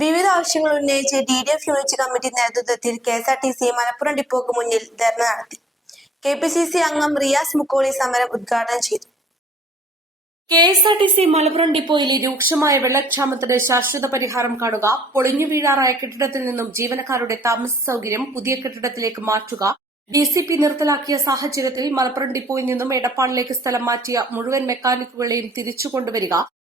വിവിധ ആവശ്യങ്ങൾ ഉന്നയിച്ച് DDF യൂണിറ്റ് കമ്മിറ്റി നേതൃത്വത്തിൽ KSRTC മലപ്പുറം ഡിപ്പോക്ക് മുന്നിൽ ധർണ നടത്തി. KPCC അംഗം റിയാസ് മുക്കോളി സമരം ഉദ്ഘാടനം ചെയ്തു. KSRTC മലപ്പുറം ഡിപ്പോയിലെ രൂക്ഷമായ വെള്ളക്ഷാമത്തിന് ശാശ്വത പരിഹാരം കാണുക, പൊളിഞ്ഞു വീഴാറായ കെട്ടിടത്തിൽ നിന്നും ജീവനക്കാരുടെ താമസ സൌകര്യം പുതിയ കെട്ടിടത്തിലേക്ക് മാറ്റുക, DCP നിർത്തലാക്കിയ സാഹചര്യത്തിൽ മലപ്പുറം ഡിപ്പോയിൽ നിന്നും എടപ്പാളിലേക്ക് സ്ഥലം മാറ്റിയ മുഴുവൻ മെക്കാനിക്കുകളെയും തിരിച്ചു കൊണ്ടുവരിക,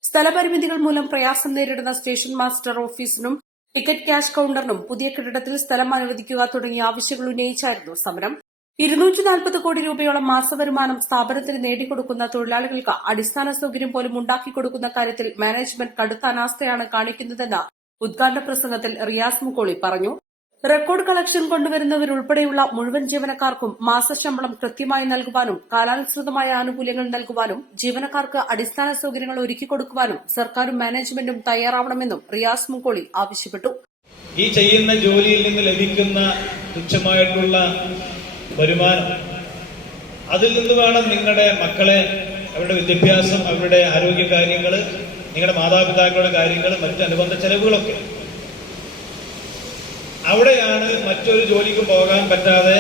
സ്ഥലപരിമിതികൾ മൂലം പ്രയാസം നേരിടുന്ന സ്റ്റേഷൻ മാസ്റ്റർ ഓഫീസിനും ടിക്കറ്റ് ക്യാഷ് കൌണ്ടറിനും പുതിയ കെട്ടിടത്തിൽ സ്ഥലം അനുവദിക്കുക തുടങ്ങിയ ആവശ്യങ്ങൾ ഉന്നയിച്ചായിരുന്നു സമരം. 240 കോടി രൂപയോളം മാസവരുമാനം സ്ഥാപനത്തിന് നേടിക്കൊടുക്കുന്ന തൊഴിലാളികൾക്ക് അടിസ്ഥാന സൌകര്യം പോലും ഉണ്ടാക്കിക്കൊടുക്കുന്ന കാര്യത്തിൽ മാനേജ്മെന്റ് കടുത്ത അനാസ്ഥയാണ് കാണിക്കുന്നതെന്ന് ഉദ്ഘാടന പ്രസംഗത്തിൽ റിയാസ് മുക്കോളി പറഞ്ഞു. റെക്കോർഡ് കളക്ഷൻ കൊണ്ടുവരുന്നവരുൾപ്പെടെയുള്ള മുഴുവൻ ജീവനക്കാർക്കും മാസശമ്പളം കൃത്യമായി നൽകുവാനും കാലാനുസൃതമായ ആനുകൂല്യങ്ങൾ നൽകുവാനും ജീവനക്കാർക്ക് അടിസ്ഥാന സൌകര്യങ്ങൾ ഒരുക്കിക്കൊടുക്കുവാനും സർക്കാരും മാനേജ്മെന്റും തയ്യാറാവണമെന്നും റിയാസ് മുക്കോളി ആവശ്യപ്പെട്ടു. ഈ ചെയ്യുന്ന ജോലിയിൽ നിന്ന് ലഭിക്കുന്ന തുച്ഛമായിട്ടുള്ള വരുമാനം, അതിൽ നിന്ന് വേണം നിങ്ങളുടെ മക്കളെ, അവരുടെ വിദ്യാഭ്യാസം, അവരുടെ ആരോഗ്യ കാര്യങ്ങൾ, നിങ്ങളുടെ മാതാപിതാക്കളുടെ കാര്യങ്ങൾ, മറ്റ് അനുബന്ധ ചെലവുകളൊക്കെ. അവിടെയാണ് മറ്റൊരു ജോലിക്ക് പോകാൻ പറ്റാതെ.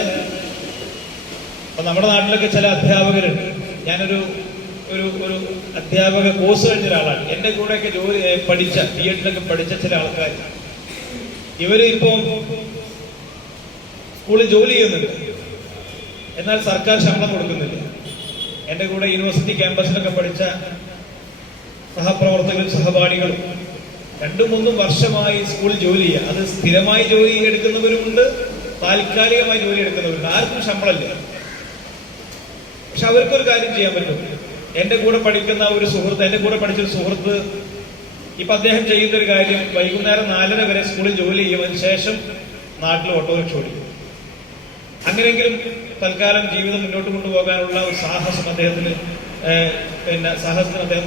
അപ്പൊ നമ്മുടെ നാട്ടിലൊക്കെ ചില അധ്യാപകരുണ്ട്. ഞാനൊരു ഒരു ഒരു അധ്യാപക കോഴ്സ് കഴിഞ്ഞ ഒരാളാണ്. എന്റെ കൂടെയൊക്കെ ജോലി പഠിച്ച BEdലൊക്കെ പഠിച്ച ചില ആൾക്കാർ, ഇവര് ഇപ്പോ സ്കൂളിൽ ജോലി ചെയ്യുന്നുണ്ട്, എന്നാൽ സർക്കാർ ശമ്പളം കൊടുക്കുന്നില്ല. എന്റെ കൂടെ യൂണിവേഴ്സിറ്റി ക്യാമ്പസിലൊക്കെ പഠിച്ച സഹപ്രവർത്തകരും സഹപാഠികളും 2-3 വർഷമായി സ്കൂളിൽ ജോലി ചെയ്യുക. അത് സ്ഥിരമായി ജോലി എടുക്കുന്നവരുമുണ്ട്, താൽക്കാലികമായി ജോലി എടുക്കുന്നവരുണ്ട്. ആർക്കും ശമ്പളമില്ല. പക്ഷെ അവർക്കൊരു കാര്യം ചെയ്യാൻ പറ്റും. എന്റെ കൂടെ പഠിക്കുന്ന ഒരു സുഹൃത്ത്, എന്റെ കൂടെ പഠിച്ചൊരു സുഹൃത്ത്, ഇപ്പൊ അദ്ദേഹം ചെയ്യുന്ന ഒരു കാര്യം, വൈകുന്നേരം 4:30 വരെ സ്കൂളിൽ ജോലി ചെയ്യും, അതിനുശേഷം നാട്ടിൽ ഓട്ടോറിക്ഷ ഓടിക്കും. അങ്ങനെയെങ്കിലും തൽക്കാലം ജീവിതം മുന്നോട്ട് കൊണ്ടുപോകാനുള്ള ഒരു സാഹസത്തിന് അദ്ദേഹം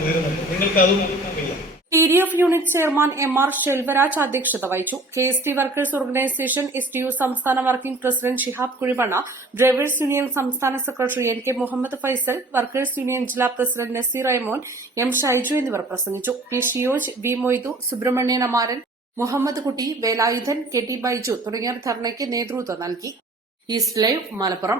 ഉയരുന്നുണ്ട്. നിങ്ങൾക്ക് അതും ഇല്ല. TDF unit chairman MR Shelvaraj അധ്യക്ഷത വഹിച്ചു. KST വർക്കേഴ്സ് ഓർഗനൈസേഷൻ STU സംസ്ഥാന working president Shihab Kuzhimanna, drivers union സംസ്ഥാന secretary NK Muhammad Faisal, workers union ജില്ലാ പ്രസിഡന്റ് നസീർ അയ്മോൻ, M ഷൈജു എന്നിവർ പ്രസംഗിച്ചു. P ഷിയോജ്, V മൊയ്തു, സുബ്രഹ്മണ്യൻ അമാരൻ, മുഹമ്മദ് കുട്ടി, വേലായുധൻ, KT ബൈജു തുടങ്ങിയവർ ധർണയ്ക്ക് നേതൃത്വം നൽകി. East live Malappuram.